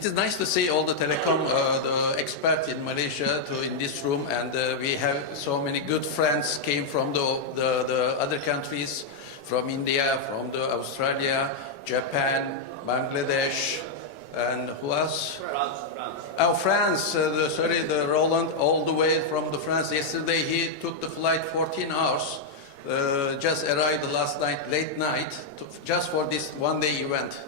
It is nice to see all the telecom the experts in Malaysia in this room, and we have so many good friends came from the other countries, from India, from Australia, Japan, Bangladesh, and who else? France. Oh, France. Sorry, Roland, all the way from France. Yesterday he took the flight 14 hours. Just arrived last night, late night, just for this one-day event.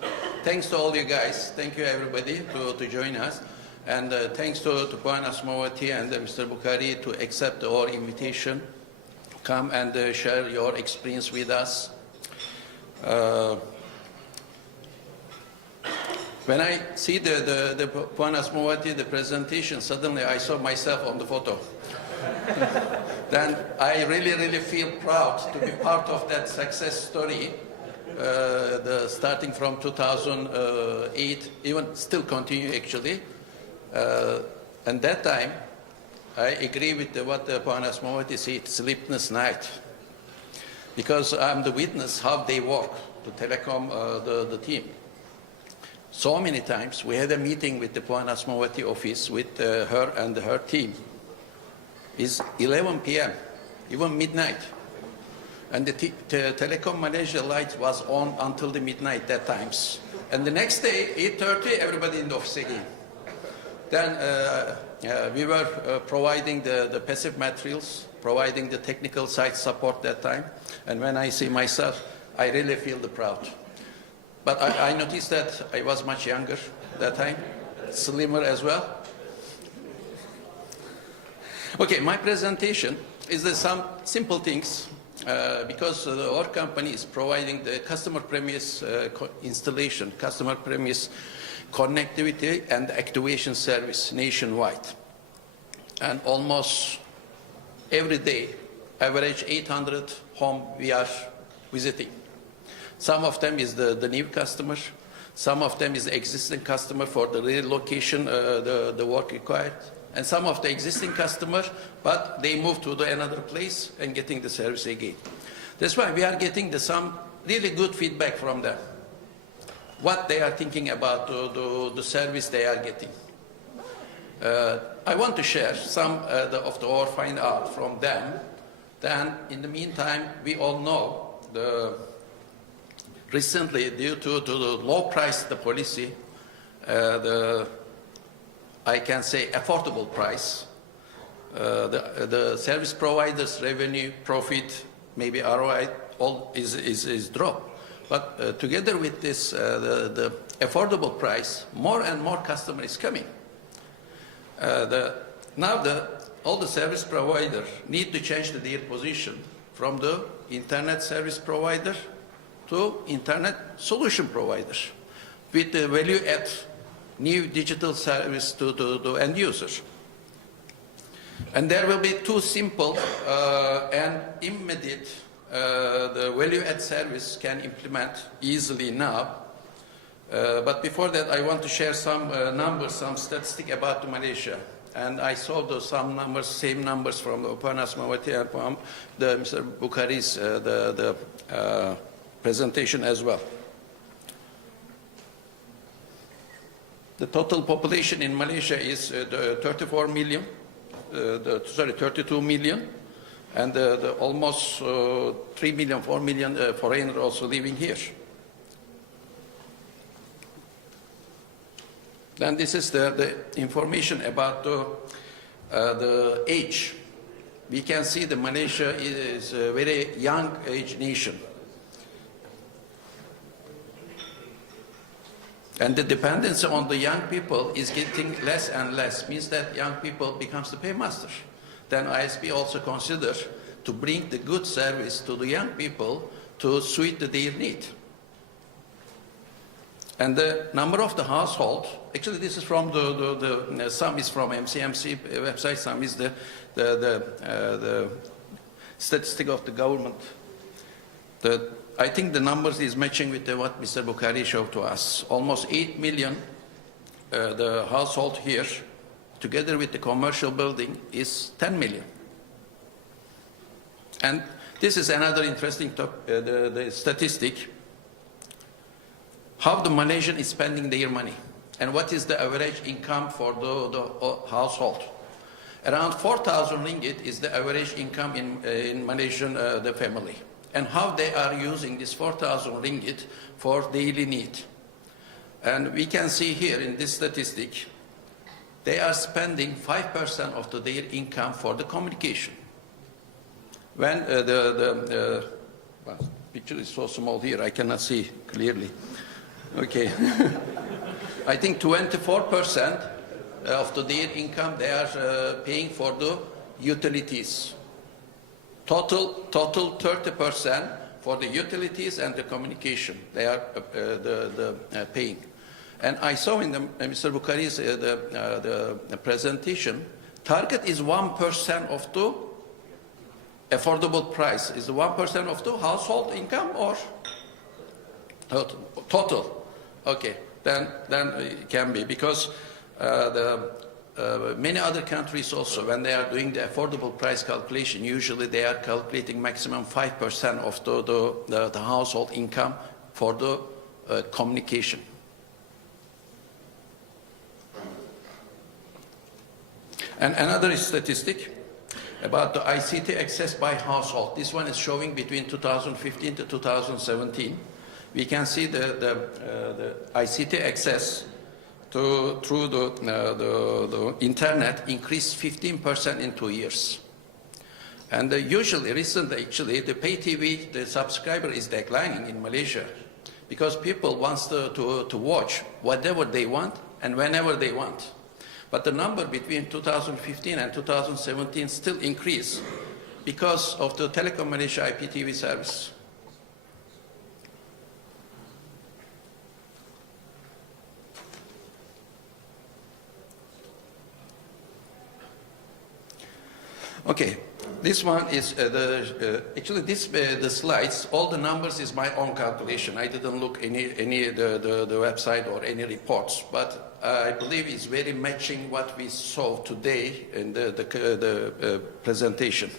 Thanks to all you guys. Thank you, everybody, to join us. And thanks to Puan Asmawati and Mr. Bukhari to accept our invitation. Come and share your experience with us. When I see the Puan Asmawati, the presentation, suddenly I saw myself on the photo. Then I really feel proud to be part of that success story, starting from 2008, even still continue actually. And that time, I agree with what Puan Asmawati said, sleepless night. Because I'm the witness how they work, the telecom, the team. So many times we had a meeting with the Puan Asmawati office with her and her team. It's 11 p.m., even midnight. And the Telecom Malaysia light was on until the midnight that times. And the next day, 8:30, everybody in the office again. Then we were providing the passive materials, providing the technical side support that time. And when I see myself, I really feel the proud. But I noticed that I was much younger that time, slimmer as well. Okay, my presentation is some simple things because our company is providing the customer premise installation, customer premise connectivity and activation service nationwide. And almost every day, average 800 home we are visiting. Some of them is the new customer, some of them is the existing customer for the relocation, the work required. And some of the existing customers, but they move to another place and getting the service again. That's why we are getting some really good feedback from them. What they are thinking about the service they are getting. I want to share some of our find out from them. Then, in the meantime, we all know recently, due to the low price the policy, I can say affordable price. The service providers' revenue, profit, maybe ROI, all is dropped. But together with this, the affordable price, more and more customers is coming. Now all the service providers need to change their position from the internet service provider to internet solution provider with the value add new digital service to end users. And there will be two simple and immediate the value add service can implement easily now. But before that, I want to share some numbers, some statistic about Malaysia. And I saw some numbers, same numbers from Puan Asmawati and from Mr. Bukhari's presentation as well. The total population in Malaysia is 32 million, and almost 3 million, 4 million foreigners also living here. Then this is the information about the age. We can see that Malaysia is a very young age nation. And the dependence on the young people is getting less and less, means that young people becomes the paymaster. Then ISP also considers to bring the good service to the young people to suit their need. And the number of the household, actually this is from some is from MCMC website, some is the statistic of the government. I think the numbers is matching with what Mr. Bukhari showed to us. Almost 8 million, the household here, together with the commercial building, is 10 million. And this is another interesting the statistic, how the Malaysian is spending their money. and what is the average income for the household. Around 4,000 ringgit is the average income in Malaysian the family, and how they are using this 4,000 ringgit for daily need. And we can see here in this statistic, they are spending 5% of their income for the communication. When the picture is so small here, I cannot see clearly. Okay. I think 24% of their income they are paying for the utilities. Total 30% for the utilities and the communication they are paying. And I saw in Mr. Bukhari's the presentation, target is 1% of the affordable price. Is the 1% of the household income or total? Okay, then it can be, because many other countries also, when they are doing the affordable price calculation, usually they are calculating maximum 5% of the household income for the communication. And another statistic about the ICT access by household. This one is showing between 2015 to 2017. We can see the ICT access through the internet increased 15% in 2 years. And recently, actually, the pay TV, the subscriber is declining in Malaysia because people want to watch whatever they want and whenever they want. But the number between 2015 and 2017 still increased because of the Telekom Malaysia IPTV service. Okay, this one is actually the slides. All the numbers is my own calculation. I didn't look any the website or any reports, but I believe it's very matching what we saw today in the presentation.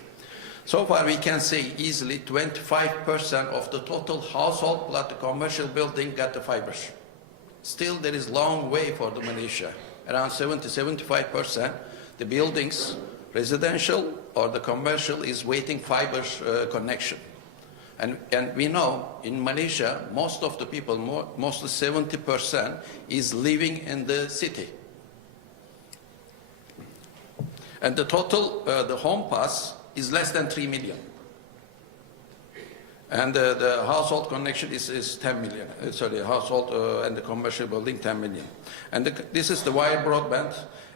So far, we can say easily 25% of the total household plus the commercial building got the fiber. Still, there is long way for the Malaysia. Around 70-75%, the buildings, residential or the commercial, is waiting fiber connection. And we know in Malaysia, most of the people, mostly 70%, is living in the city. And the total, the home pass is less than 3 million. And the household connection is 10 million. Sorry, household and the commercial building 10 million. And this is the wired broadband.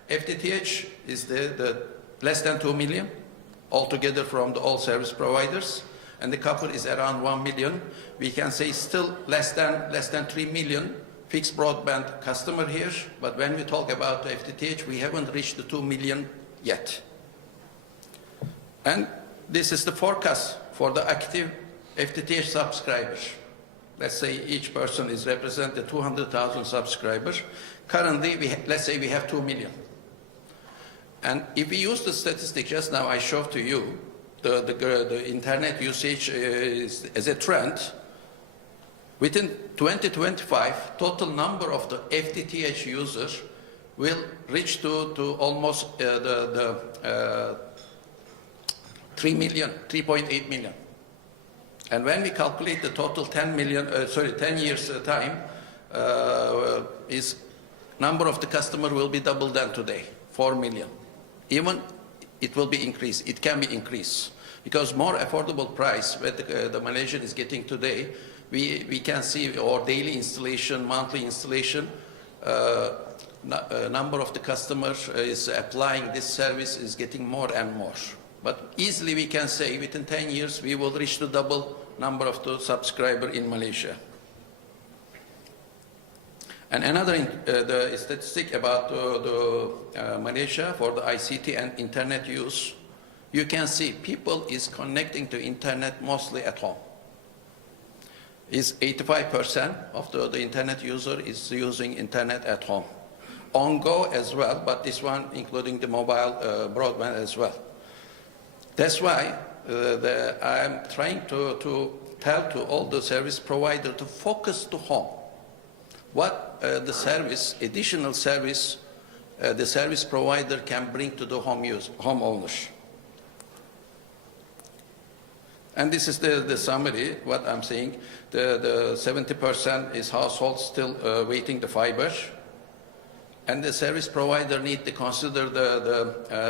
FTTH is the less than 2 million altogether from all service providers. And the copper is around 1 million. We can say still less than 3 million fixed broadband customer here. But when we talk about the FTTH, we haven't reached the 2 million yet. And this is the forecast for the active FTTH subscribers. Let's say each person is represented 200,000 subscribers. Currently, let's say we have 2 million. And if we use the statistic just now I showed to you, the internet usage as a trend, within 2025, total number of the FTTH users will reach to almost 3 million, 3.8 million. And when we calculate the total 10 years time, is number of the customer will be double than today, 4 million. Even it will be increased, it can be increased. Because more affordable price that the Malaysian is getting today, we can see our daily installation, monthly installation, number of the customers is applying this service is getting more and more. But easily we can say within 10 years we will reach the double number of the subscriber in Malaysia. And another the statistic about Malaysia for the ICT and internet use, you can see people is connecting to internet mostly at home. Is 85% of the internet user is using internet at home. On go as well, but this one including the mobile broadband as well. That's why I'm trying to tell to all the service providers to focus to home. what the service, additional service, the service provider can bring to the homeowners. And this is the summary, what I'm saying. The 70% is households still waiting the fiber. And the service provider need to consider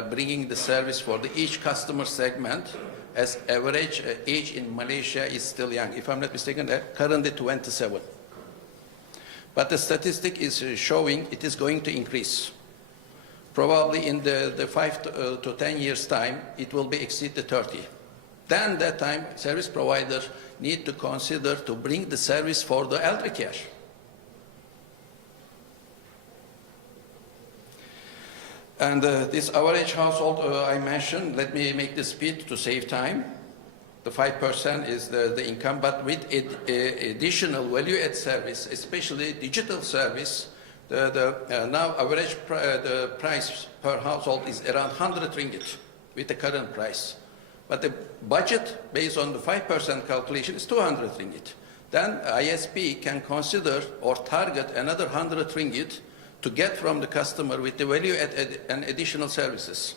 bringing the service for each customer segment, as average age in Malaysia is still young. If I'm not mistaken, currently 27. But the statistic is showing it is going to increase. Probably in the 5 to 10 years time, it will be exceed the 30. Then that time, service providers need to consider to bring the service for the elderly care. And this average household I mentioned, let me make the speed to save time. The 5% is the income, but with additional value-add service, especially digital service, now average the price per household is around 100 ringgit with the current price. But the budget based on the 5% calculation is 200 ringgit. Then ISP can consider or target another 100 ringgit to get from the customer with the value and additional services.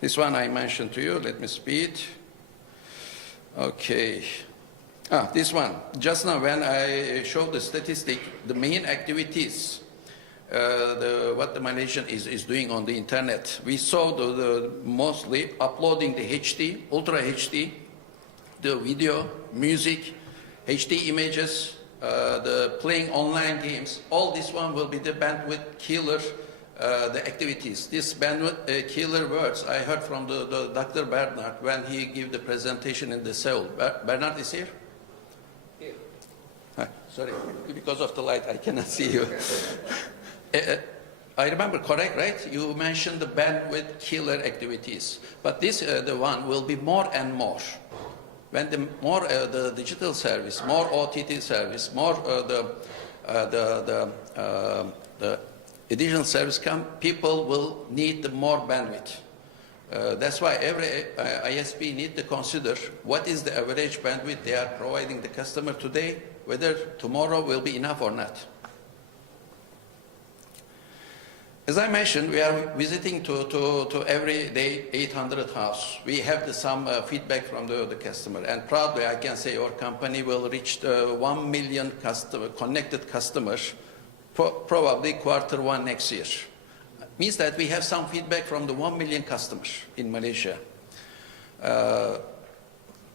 This one I mentioned to you. Let me speed. Okay. This one. Just now when I showed the statistic, the main activities, what the Malaysian is doing on the internet. We saw the mostly uploading the HD, Ultra HD, the video, music, HD images, the playing online games. All this one will be the bandwidth killer, the activities. This bandwidth killer words I heard from the Dr. Bernard when he gave the presentation in the Seoul. Bernard is here? Here. Sorry, because of the light I cannot see you. I remember correct, right? You mentioned the bandwidth killer activities, but this the one will be more and more. When the more the digital service, more OTT service, more the additional service come, people will need more bandwidth. That's why every ISP need to consider what is the average bandwidth they are providing the customer today, whether tomorrow will be enough or not. As I mentioned, we are visiting to every day 800 house. We have some feedback from the customer, and proudly I can say our company will reach 1 million connected customers probably Q1 next year. Means that we have some feedback from the 1 million customers in Malaysia.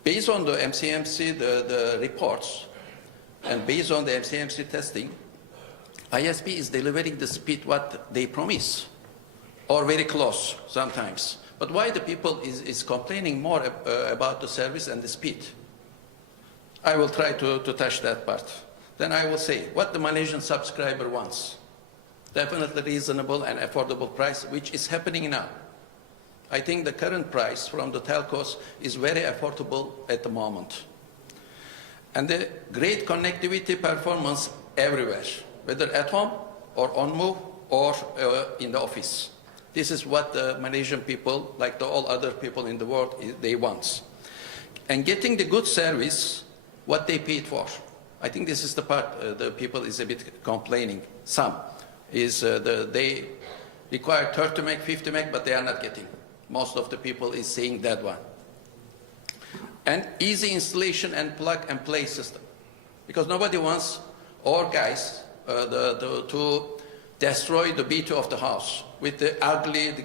Based on the MCMC, the reports, and based on the MCMC testing, ISP is delivering the speed what they promise, or very close sometimes. But why the people is complaining more about the service and the speed? I will try to touch that part. Then I will say what the Malaysian subscriber wants. Definitely reasonable and affordable price, which is happening now. I think the current price from the telcos is very affordable at the moment. And the great connectivity performance everywhere, whether at home or on move or in the office. This is what the Malaysian people, like all other people in the world, they want. And getting the good service, what they paid for. I think this is the part the people is a bit complaining. Some is they require 30 meg, 50 meg, but they are not getting. Most of the people is saying that one. And easy installation and plug and play system. Because nobody wants our guys to destroy the B2 of the house with the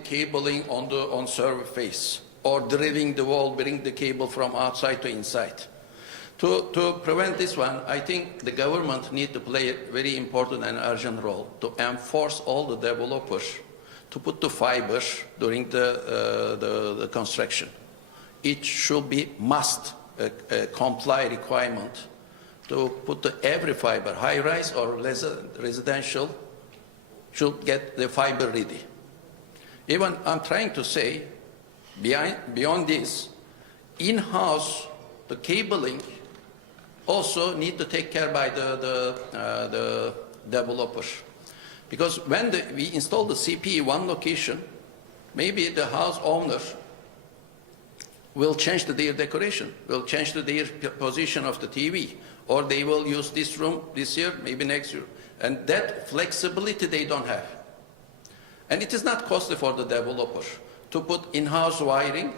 cabling on surface, or drilling the wall, bring the cable from outside to inside. To prevent this one, I think the government need to play a very important and urgent role to enforce all the developers to put the fiber during the construction. It should be must comply requirement to put every fiber, high-rise or residential, should get the fiber ready. Even I'm trying to say, beyond this, in-house, the cabling also need to take care by the developers. Because when we install the CPE one location, maybe the house owner will change their decoration, will change their position of the TV, or they will use this room this year, maybe next year. And that flexibility they don't have. And it is not costly for the developer to put in-house wiring,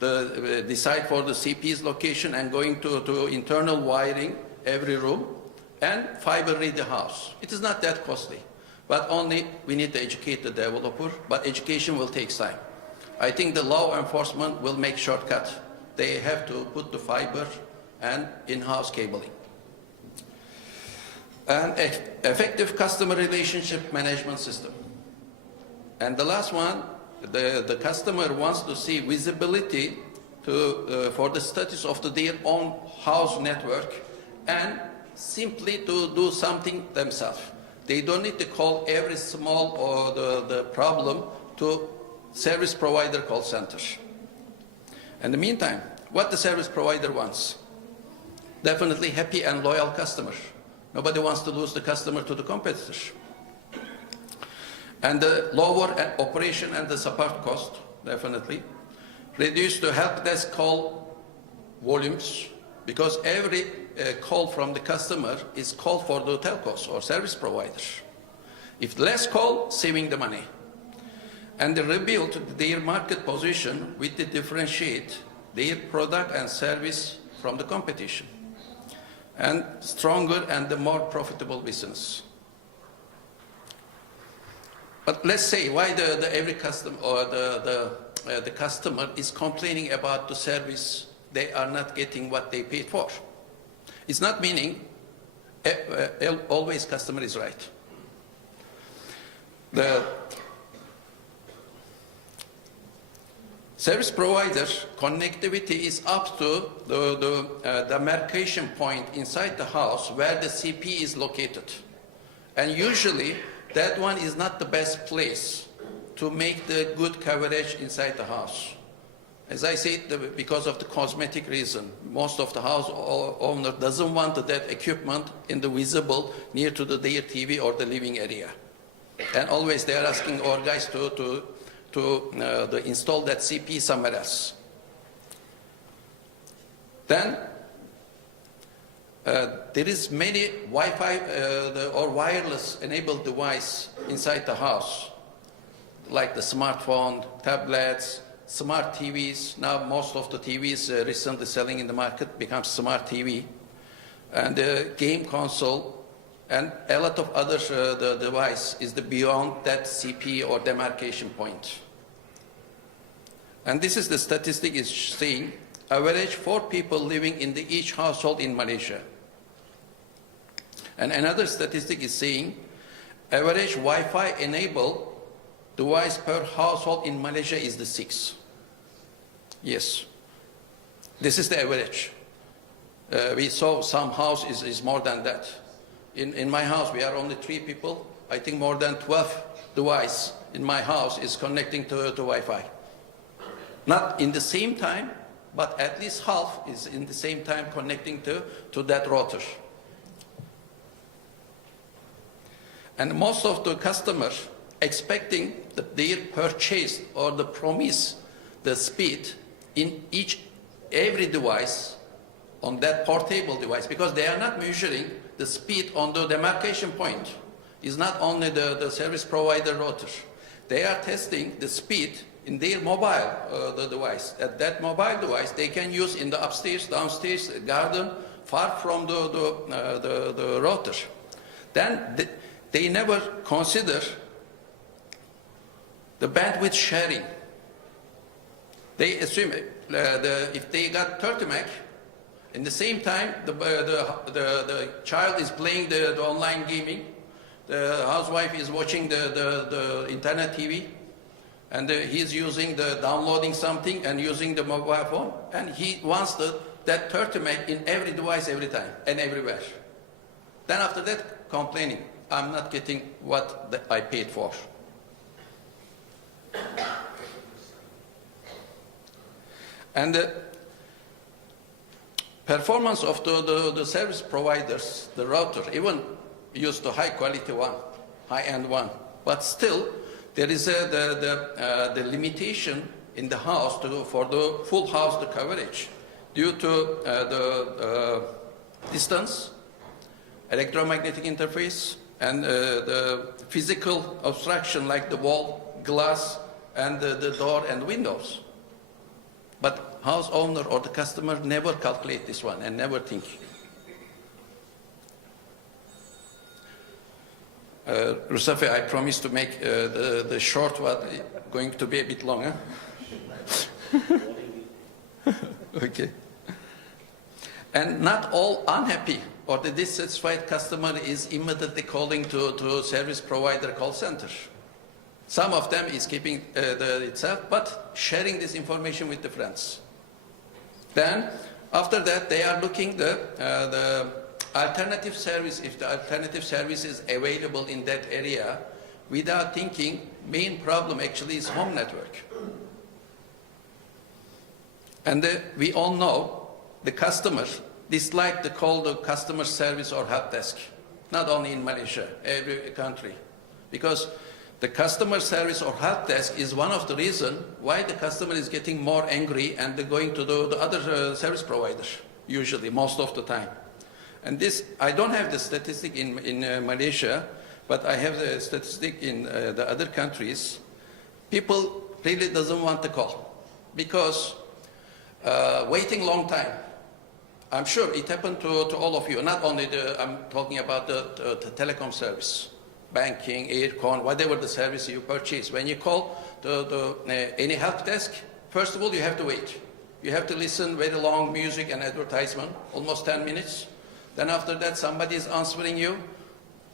decide for the CP's location and going to internal wiring every room, and fiber-ready house. It is not that costly, but only we need to educate the developer, but education will take time. I think the law enforcement will make shortcut. They have to put the fiber and in-house cabling. And effective customer relationship management system. And the last one, the customer wants to see visibility for the status of their own house network and simply to do something themselves. They don't need to call every small or the problem to service provider call center. In the meantime, what the service provider wants? Definitely happy and loyal customer. Nobody wants to lose the customer to the competitors. And the lower operation and the support cost, definitely. Reduce the help desk call volumes, because every call from the customer is called for the telcos or service providers. If less call, saving the money. And they rebuild their market position with the differentiate their product and service from the competition. And stronger and the more profitable business. But let's say why every customer or the customer is complaining about the service, they are not getting what they paid for. It's not meaning always customer is right. The service provider connectivity is up to the demarcation point inside the house where the CP is located. And usually that one is not the best place to make the good coverage inside the house. As I said, because of the cosmetic reason, most of the house owner doesn't want that equipment in the visible near to their TV or the living area. And always they are asking our guys to install that CP somewhere else. Then there is many Wi-Fi or wireless enabled device inside the house, like the smartphone, tablets, smart TVs. Now most of the TVs recently selling in the market becomes smart TV, and the game console, and a lot of other the device is beyond that CP or demarcation point. And this is the statistic is saying average 4 people living in each household in Malaysia. And another statistic is saying average Wi-Fi enabled device per household in Malaysia is 6. Yes, this is the average. We saw some house is more than that. In my house, we are only 3 people. I think more than 12 devices in my house is connecting to Wi-Fi. Not in the same time, but at least half is in the same time connecting to that router. And most of the customers expecting that their purchase or the promise, the speed in every device on that portable device, because they are not measuring the speed on the demarcation point. It's not only the service provider router. They are testing the speed in their mobile the device. At that mobile device, they can use in the upstairs, downstairs, garden, far from the router. Then they never consider the bandwidth sharing. They assume if they got 30 meg, in the same time the child is playing the online gaming, the housewife is watching the internet TV, and he's using downloading something and using the mobile phone, and he wants that 30 meg in every device every time and everywhere. Then after that, complaining, I'm not getting what I paid for. And the performance of the service providers, the router, even used the high quality one, high end one, but still there is the limitation in the house for the full house the coverage due to the distance, electromagnetic interface, and the physical obstruction like the wall, glass, and the door and windows. But house owner or the customer never calculate this one and never think. Rusafi, I promise to make the short one going to be a bit longer. Okay. And not all unhappy or the dissatisfied customer is immediately calling to service provider call center. Some of them is keeping itself, but sharing this information with the friends. Then, after that, they are looking the alternative service, if the alternative service is available in that area, without thinking, main problem actually is home network. And we all know the customer dislike to call the customer service or help desk, not only in Malaysia, every country, because the customer service or help desk is one of the reasons why the customer is getting more angry and going to the other service providers, usually, most of the time. And this, I don't have the statistic in Malaysia, but I have the statistic in the other countries. People really doesn't want to call because waiting long time. I'm sure it happened to all of you, not only I'm talking about the telecom service. Banking, aircon, whatever the service you purchase. When you call any help desk, first of all, you have to wait. You have to listen very long music and advertisement, almost 10 minutes. Then after that, somebody is answering you,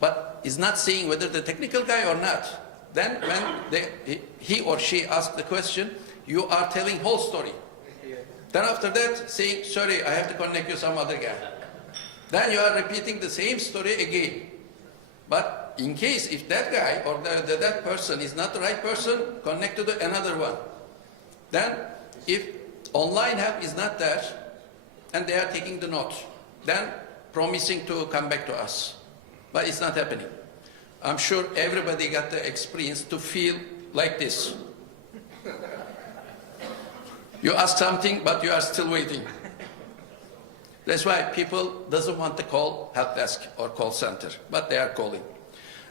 but is not seeing whether the technical guy or not. Then when he or she asks the question, you are telling whole story. Then after that, saying, sorry, I have to connect you some other guy. Then you are repeating the same story again. But in case if that guy or that person is not the right person, connect to another one. Then if online help is not there and they are taking the note, then promising to come back to us. But it's not happening. I'm sure everybody got the experience to feel like this. You ask something, but you are still waiting. That's why people doesn't want to call help desk or call center, but they are calling.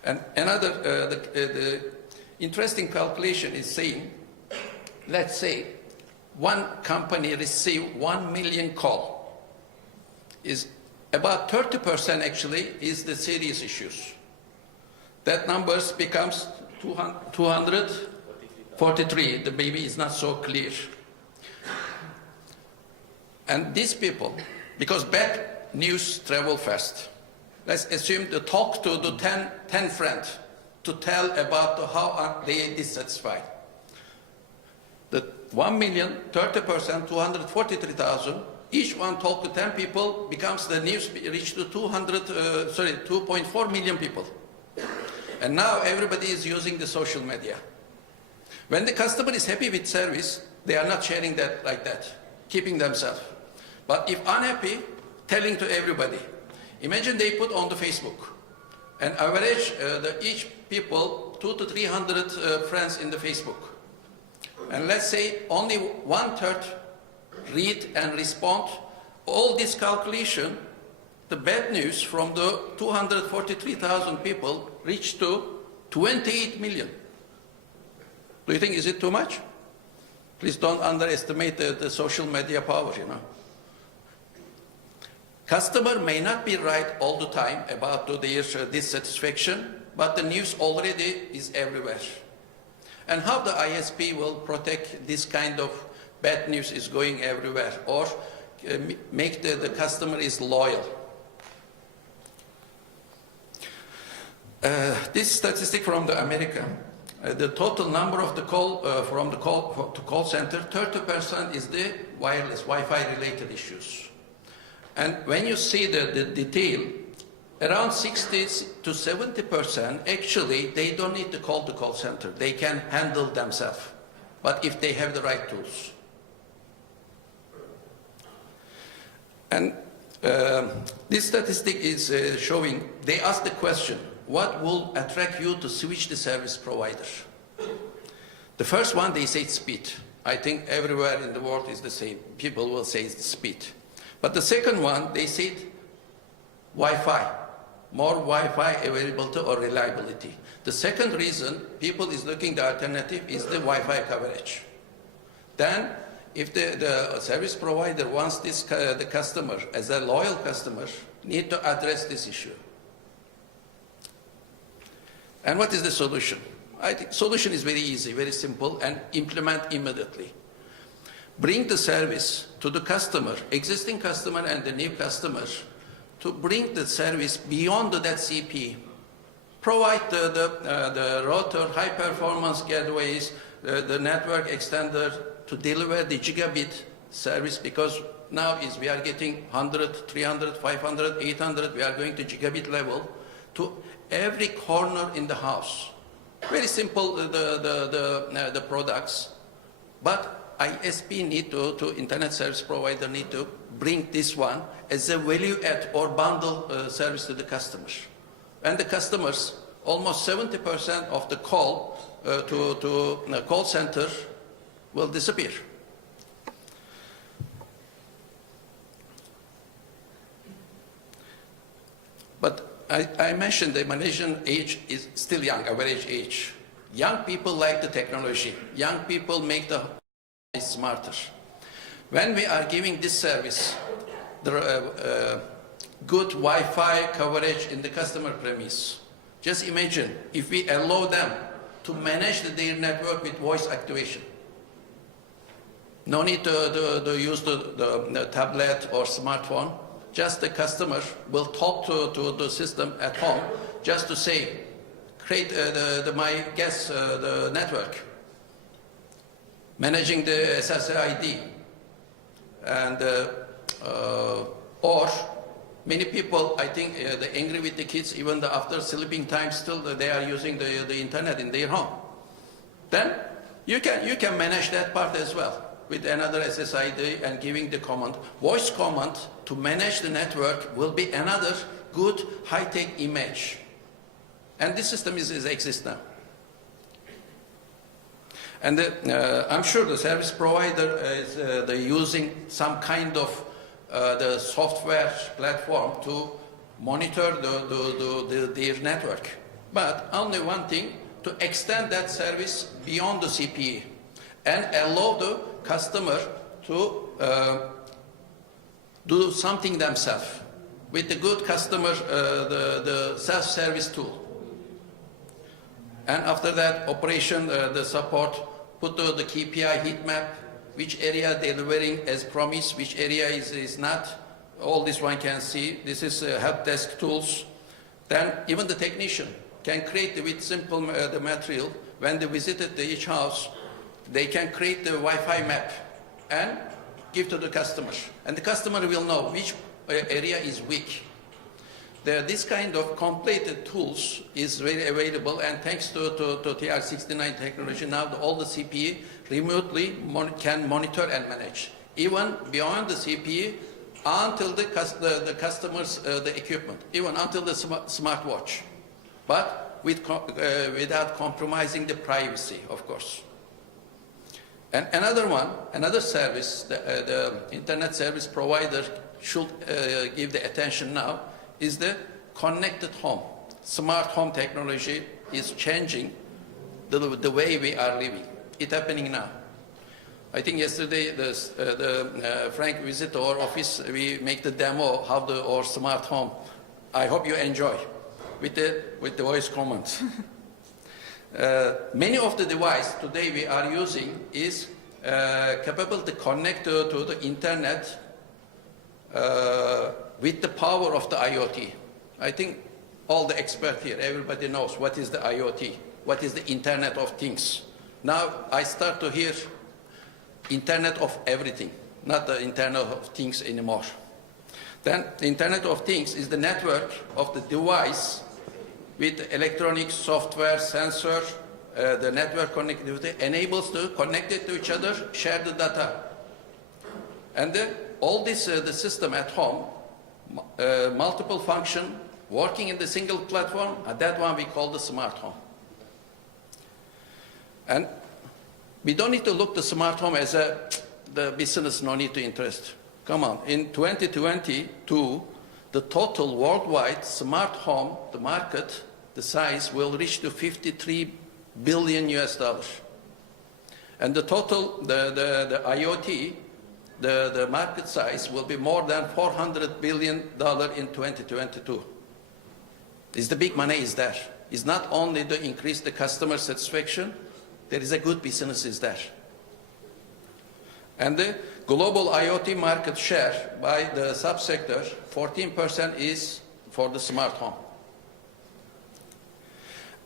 And another the interesting calculation is saying, let's say one company receive 1 million call. Is about 30% actually is the serious issues. That numbers becomes 243. The baby is not so clear. And these people, because bad news travel fast. Let's assume to talk to the 10 friends to tell about how are they dissatisfied. The 1 million, 30%, 243,000, each one talk to 10 people becomes the news reach to 2.4 million people. And now everybody is using the social media. When the customer is happy with service, they are not sharing that like that, keeping themselves. But if unhappy, telling to everybody. Imagine they put on the Facebook, and average each people 200 to 300 friends in the Facebook. And let's say only 1/3 read and respond. All this calculation, the bad news from the 243,000 people reached to 28 million. Do you think is it too much? Please don't underestimate the social media power, you know. Customer may not be right all the time about their dissatisfaction, but the news already is everywhere. And how the ISP will protect this kind of bad news is going everywhere, or make the customer is loyal. This statistic from the America, the total number of the call from the call center, 30% is the wireless Wi-Fi related issues. And when you see the detail, around 60 to 70% actually they don't need to call the call center. They can handle themselves, but if they have the right tools. And this statistic is showing, they ask the question, what will attract you to switch the service provider? The first one, they say speed. I think everywhere in the world is the same. People will say it's speed. But the second one, they said Wi-Fi. More Wi-Fi availability or reliability. The second reason people is looking the alternative is the Wi-Fi coverage. Then, if the service provider wants this, the customer, as a loyal customer, need to address this issue. And what is the solution? I think solution is very easy, very simple, and implement immediately. Bring the service to the customer, existing customer and the new customer, to bring the service beyond that CPE. Provide the router, high-performance gateways, the network extender to deliver the gigabit service, because now we are getting 100, 300, 500, 800, we are going to gigabit level to every corner in the house. Very simple, the products, but ISP need to Internet Service Provider need to bring this one as a value add or bundle service to the customers. And the customers, almost 70% of the call to call center will disappear. But I mentioned the Malaysian age is still young, average age. Young people like the technology. Young people make the smarter. When we are giving this service, the good Wi-Fi coverage in the customer premise, just imagine if we allow them to manage their network with voice activation. No need to use the tablet or smartphone. Just the customer will talk to the system at home just to say, create my guest the network, managing the SSID, and or many people, I think, they're angry with the kids even after sleeping time. Still, they are using the internet in their home. Then you can manage that part as well with another SSID and giving the command. Voice command to manage the network will be another good high-tech image. And this system exists now. And I'm sure the service provider is they're using some kind of the software platform to monitor their network. But only one thing, to extend that service beyond the CPE and allow the customer to do something themselves with the good customer, the self-service tool. And after that operation, the support, put the KPI heat map, which area delivering as promised, which area is not. All this one can see. This is help desk tools. Then even the technician can create with simple the material. When they visited each house, they can create the Wi-Fi map and give to the customer. And the customer will know which area is weak. This kind of completed tools is very available, and thanks to TR69 technology, now all the CPE remotely can monitor and manage, even beyond the CPE until the customers, the equipment, even until the smartwatch, but without compromising the privacy, of course. And another service, the Internet Service Provider should give the attention now, is the connected home. Smart home technology is changing the way we are living. It's happening now. I think yesterday Frank visited our office. We make the demo how our smart home. I hope you enjoy with the voice commands. Many of the devices today we are using is capable to connect to the internet with the power of the IoT. I think all the experts here, everybody knows what is the IoT, what is the Internet of Things. Now I start to hear Internet of everything, not the Internet of Things anymore. Then the Internet of Things is the network of the device with electronic software, sensor, the network connectivity enables to connect it to each other, share the data. And all this, the system at home, multiple function, working in the single platform, that one we call the smart home. And We don't need to look the smart home as the business no need to interest. Come on, in 2022, the total worldwide smart home, the market, the size will reach to 53 billion US dollars. And the total, the IoT, the market size will be more than $400 billion in 2022. The big money is there. It's not only to increase the customer satisfaction, there is a good business is there. And the global IoT market share by the subsector, 14% is for the smart home.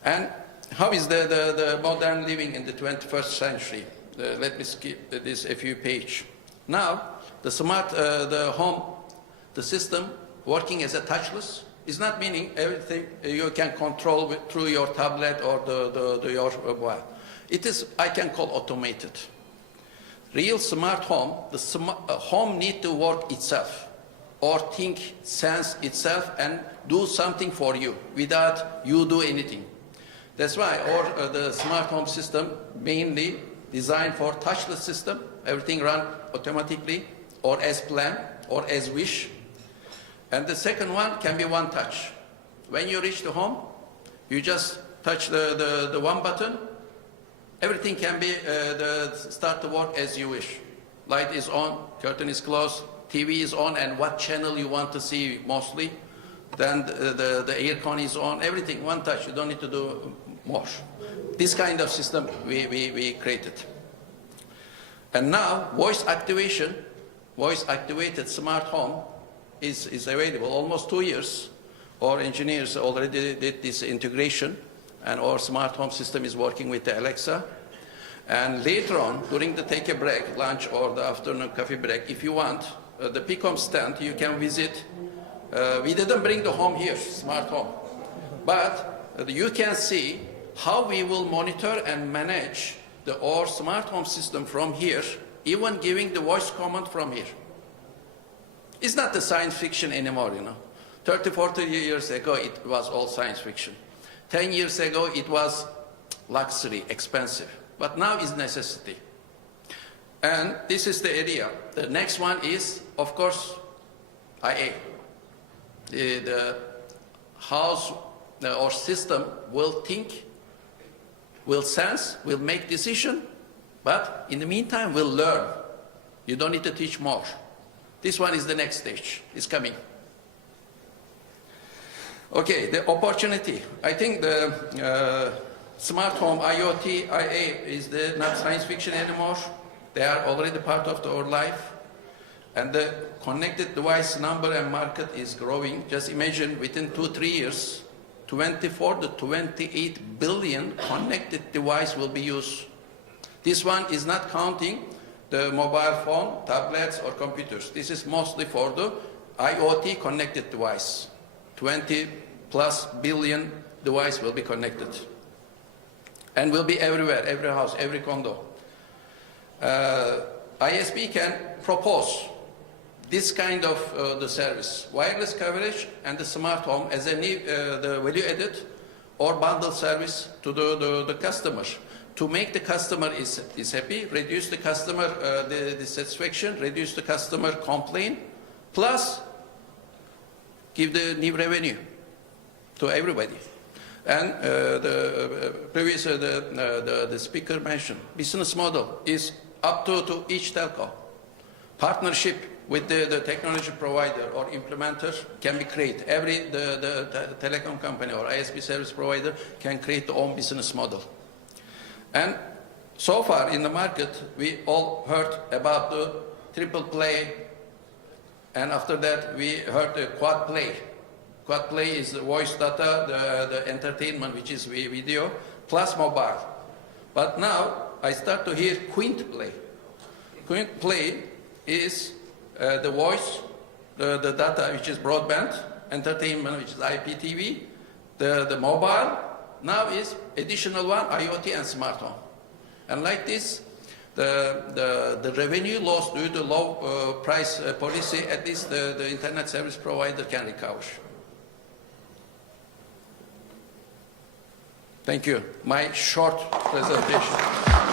And how is the modern living in the 21st century? Let me skip this a few pages. Now, the smart the home, the system working as a touchless is not meaning everything you can control through your tablet or your mobile. It is, I can call automated. Real smart home, the home need to work itself or think, sense itself and do something for you without you do anything. That's why the smart home system mainly designed for touchless system, everything run automatically or as planned or as wish. And the second one can be one touch. When you reach the home, you just touch the one button, everything can be start to work as you wish. Light is on, curtain is closed, TV is on, and what channel you want to see mostly. Then the air con is on, everything, one touch, you don't need to do more. This kind of system we created. And now, voice activation, voice-activated smart home is available. Almost 2 years, our engineers already did this integration, and our smart home system is working with the Alexa. And later on, during the take a break, lunch or the afternoon coffee break, if you want, the Picom stand, you can visit. We didn't bring the home here, smart home, but you can see how we will monitor and manage our smart home system from here, even giving the voice command from here. It's not the science fiction anymore, you know. 30, 40 years ago, it was all science fiction. 10 years ago, it was luxury, expensive. But now it's necessity. And this is the area. The next one is, of course, IA. The house or system will think, will sense, will make decision, but in the meantime will learn. You don't need to teach more. This one is the next stage. It's coming. Okay, the opportunity. I think the smart home, IoT, IA is not science fiction anymore. They are already part of our life. And the connected device number and market is growing. Just imagine within 2-3 years, 24 to 28 billion connected device will be used. This one is not counting the mobile phone, tablets or computers. This is mostly for the IoT connected device. 20+ billion device will be connected. And will be everywhere, every house, every condo. ISP can propose this kind of the service, wireless coverage and the smart home as a new, the value added or bundle service to the customer. To make the customer is happy, reduce the customer the satisfaction, reduce the customer complaint, plus give the new revenue to everybody. And the previous the speaker mentioned, business model is up to each telco. Partnership with the technology provider or implementer can be created. The telecom company or ISP service provider can create their own business model. And so far in the market, we all heard about the triple play, and after that we heard the quad play. Quad play is the voice data, the entertainment, which is video, plus mobile. But now I start to hear quint play. Quint play is the voice, the data, which is broadband, entertainment, which is IPTV, the mobile. Now is additional one, IoT and smart home. And like this, the revenue loss due to low price policy, at least the internet service provider can recover. Thank you. My short presentation.